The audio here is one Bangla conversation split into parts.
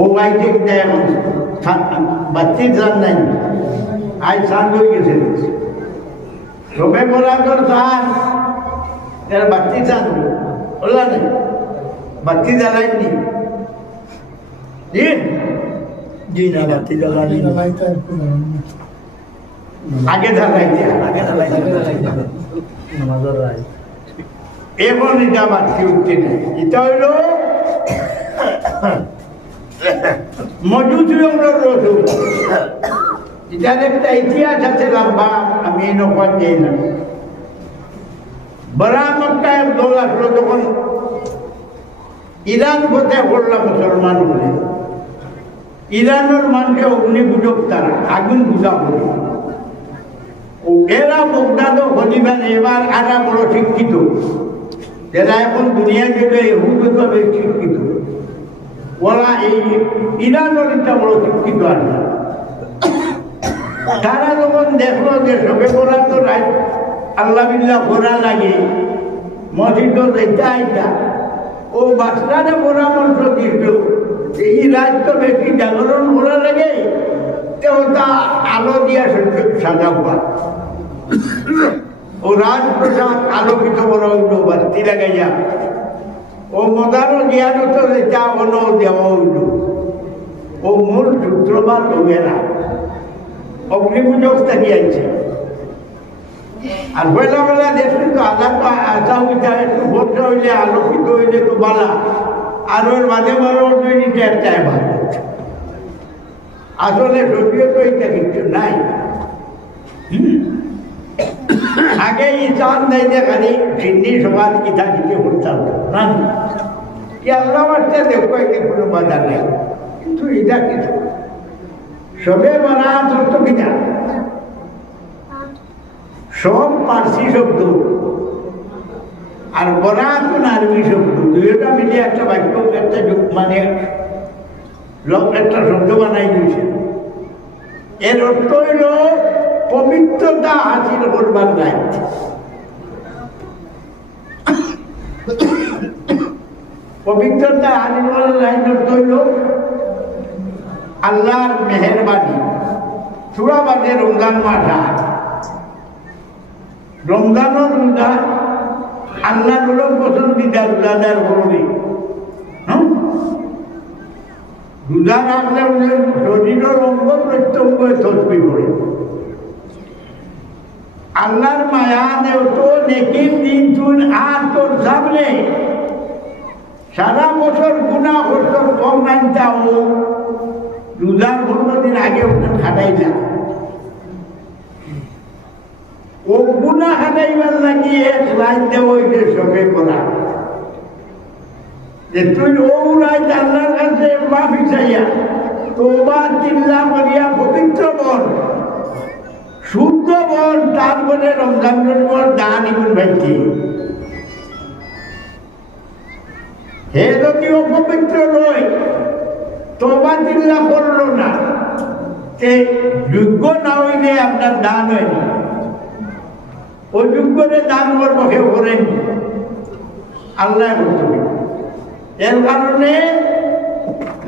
ও বাইকে দেয় এখন বাচ্চির জান নাই। আজ সান হয়ে গেছে। সবে বলা তোর সান এর বাচ্চি চান বললা না? বাচ্চি জ্বালাইনি জি জি না বাতি জ্বালানি। আগে জ্বালাইতে আগে জ্বালাইতে নামাজের রায় এখন এটা বাচ্চি উঠতে নেই এটা হইল এটার একটা ইতিহাস আছে লম্বা, আমি এই না। বড়া মক্কায় দোল আসলো তখন ইরান কোথায় করলাম মুসলমান বলে ইরানের মানুষে অগ্নি পূজক তারা, আগুন করে ও এরা বগদাদ হলিবেন, এবার আরা বড় শিক্ষিত। যারা এখন দুনিয়া জুড়ে হুদভাবে শিক্ষিত। এই ইরানের একটা বড় শিক্ষিত আছে তারা যখন দেখল যে সবে করা তো রাত আল্লাহ বিল্লাহ করা লাগে মসজিদ এটা এটা ও বাচ্চারা পরামর্শ দিল এই রাত তো বেশি জাগরণ করা লাগে তো তা আলো দিয়া সাজাবা ও রাজপ্রসাদ আলোকিত করা হইল বাতি লাগাইয়া ও মদারও জ্ঞান তো যা অন দেওয়া ও মূল সূত্রপাত হবে না অগ্নিপূজক থাকিয়াছে আর বেলা বেলা দেখবেন তো আধা আসা হইতে একটু ভোটটা হইলে আলোকিত হইলে তো বালা। আর ওর মাঝে মাঝে লিটার চায় ভালো আসলে যদিও তো এটা কিছু নাই। হুম। আগে এই চাঁদ নাই যে খালি সিন্নি সমাজ কিতা কিছু করতাম না কি আল্লাহ মারতে দেখো এতে কোনো বাধা নেই। কিন্তু এটা কিছু সবে? বানা তত্ত্ব কিনা। সব পার্সি শব্দ। আর বরাতুন আরবি শব্দ। দুইটা মিলে একটা বাক্য একটা মানে লোক একটা শব্দ বানাই দিয়েছে। এর অর্থ হইল পবিত্রতা হাসিল করবার নাই। পবিত্রতা হাসিল করার লাইন অর্থ হইল আল্লাহর মেহরবানি। চূড়া বাদে রমজান মাস আয়। রমজানের রোজা আল্লাহ হল পছন্দিদা রোজাদার বলি রোজা রাখলে শরীরের অঙ্গ প্রত্যঙ্গ তসবি করে আল্লাহর মায়া দেও তো নেকির দিন তুই আর তোর সামনে সারা বছর গুণা বছর কম নাইতা ও রোজার পনেরো দিন আগে ওদের খাটাইলা ও গুণা খাটাইবার লাগি এক লাইন দেওয়া সবে করা। যে তুই ও রাইত আল্লাহর কাছে মাফি চাইয়া তোবা চিল্লা করিয়া পবিত্র বল শুদ্ধ বল তারপরে রমজান বল দান ইবুন ভাইকে হে যদি অপবিত্র নয় তোবা চিল্লা করল না। সে যোগ্য না হইলে আপনার দান হয়নি অযোগ্যরে দান করব কেউ করেনি আল্লাহ করতে এর কারণে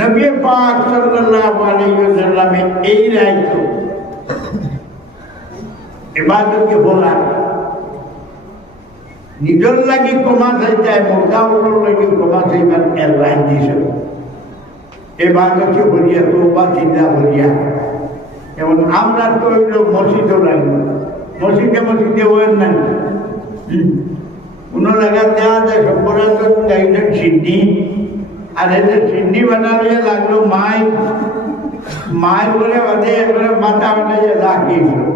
নবী পাক সাল্লাল্লাহু আলাইহি ওয়াসাল্লামে এই রাইত ইবাদতকে বলা। নিজের লাগি কমা চাইতে মোকাবলার লাগি কমা চাইবার এর রায় দিছে এবাদতকে বলিয়া তোবা চিন্তা বলিয়া এবং আমরা তো হইল মসজিদও লাগবে মসজিদে মসজিদে ওয়েন নাই? কোনো জায়গা দেওয়া যায় সম্পরাতন গাইডের সিদ্ধি আর এদের সিদ্ধি বানালে লাগল মাই। মায়ের করে বাদে একবারে মাথা বানাইয়ে লাগিয়েছিল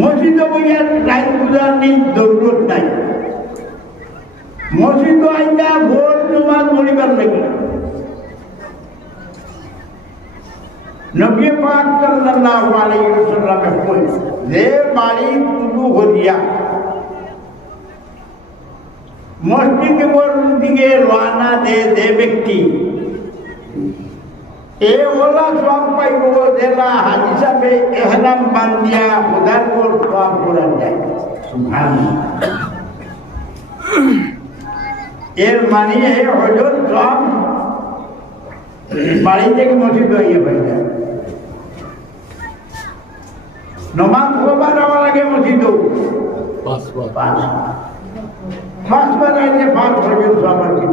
মসজিদ বইয়ার রাত পূজার নেই দৌলত নাই। মসজিদ আইতা ভোট নমাজ মরিবার লাগে নবী পাক সাল্লাল্লাহু আলাইহি ওয়াসাল্লামে কই যে বাড়ি তুলু হরিয়া মসজিদের দিকে রওনা দে যে ব্যক্তি। এ ওলা সব পাইব জেলা হাজি সাহেবে এহরাম বান্দিয়া খোদার পর সব করা যায়। এর মানে হজর সব বাড়ি থেকে মসজিদ হয়ে হয়ে যায় নমাজ কবার হওয়া লাগে মসজিদ পাঁচ পাঁচ। পাঁচ বার আইলে পাঁচ হজর সব আছে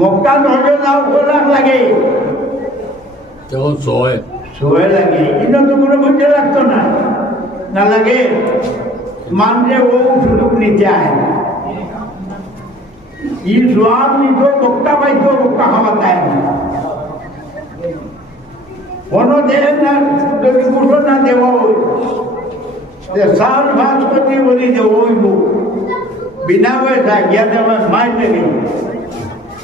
মক্কা হজর যাও খোলা লাগে। যখন ছয় সময় লাগে। কিন্তু তো কোনো বুঝতে লাগতো না। না লাগে মানলে ও সুযোগ নিতে আয় ই সোয়াব নিত বক্তা পাইতো বক্তা খাওয়া দেয় না কোনো দেহ না যদি কুটো না দেব সাল করতে বলি যে ওইব বিনা পয়সা গিয়া দেওয়া মাই লেগে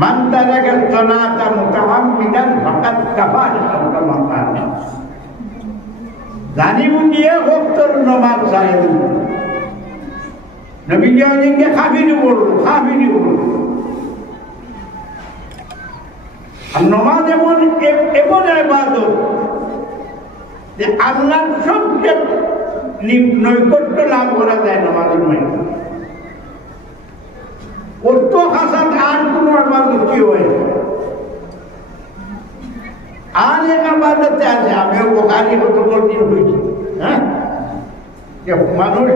মান তারাকা সালাতা মুতাআম্মিদান ফাকাদ কাফার আল্লাহ তাআলা জানি বুঝিয়ে ভক্তর নামাজ জানি নবী খাবিনি বলল খাবিনি বলল। আর নমাজ এমন এমন যে সবচেয়ে নৈকট্য লাভ করা যায় নমাজের মধ্যে। হাসা আর কোনো আবাদত কি হয় আর এক আবাদতে আছে আমিও বোখারি হতো দিন হয়েছি হ্যাঁ যে মানুষ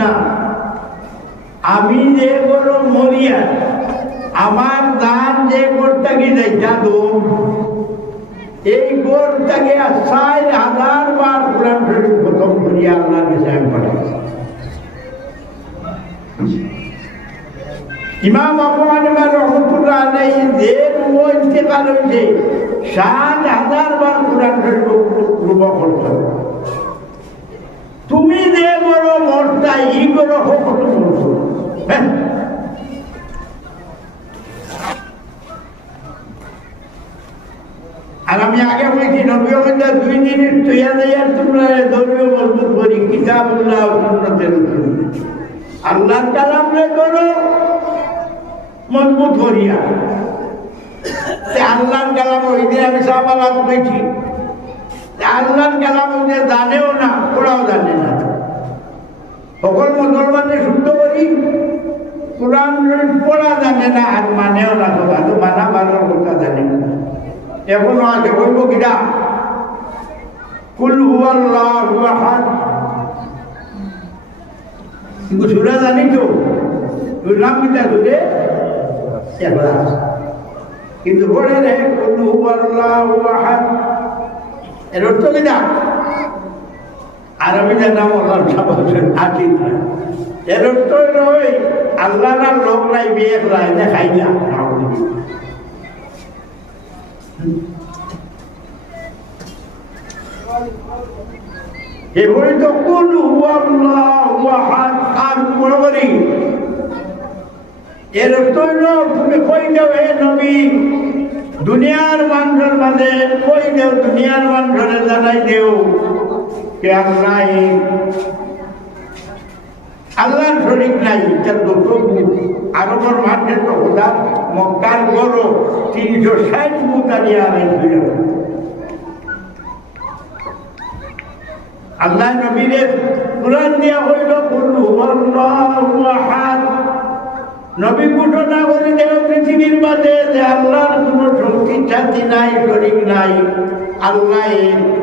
না। আমি যে বড় মরিয়া, আমার দান যে গিয়ে যাইতা দম। এই গোরটাকে ষাট হাজার বার কোরআন শরীফ প্রথম করিয়া আল্লাহ আমি পাঠাইছি। ইমাম আলাইহি তুমি যে বড় মরতা ই হ্যাঁ? আর আমি আগে বলছি নবীয় দুই জিনিস তৈয়া দেয়ার তোমরা ধর্মীয় মজবুত করি, কিতাবুল্লাহ সুন্নতের আল্লাহ কালাম রে করো, মজবুত করিয়া। কালাম ওই দিন আমি সাবালাম পেয়েছি আল্লাহর কালাম ওদের জানেও না ওরাও জানে না। সকল মুসলমানকে শুদ্ধ করি, কোরআন পড়া জানে না, আর মানেও না তো ভালো মানা ভালো কথা জানে না। এখনও আছে, বলব কিনা কুল হুয়াল্লাহু আহাদ। কিন্তু সুরা জানি তো নাম কিটা তোরে ইখলাস কিন্তু পড়ে এর অর্থ কিনা আরবি নাম আল্লাহ আটি এর অর্থ হলো ওই, আল্লাহর লোক নাই, বিয়ে করায় না খাই না এভাবে তো কুল হুয়াল্লাহু আহাদ। আর বরাবরই এর হলো তুমি কই দেও হে নবী? দুনিয়ার মানুষের মাঝে কই দেও, দুনিয়ার মানুষের জানাই দেও। এক। আল্লাহর শরীক নাই মুখ আরবর মাঠে তো মক্কার তিনশো ষাট করে আল্লাহ নবীরে কোরআন দিয়া হইল কুল্লু আল্লাহু আহাদ নবী নাই আল্লাহ।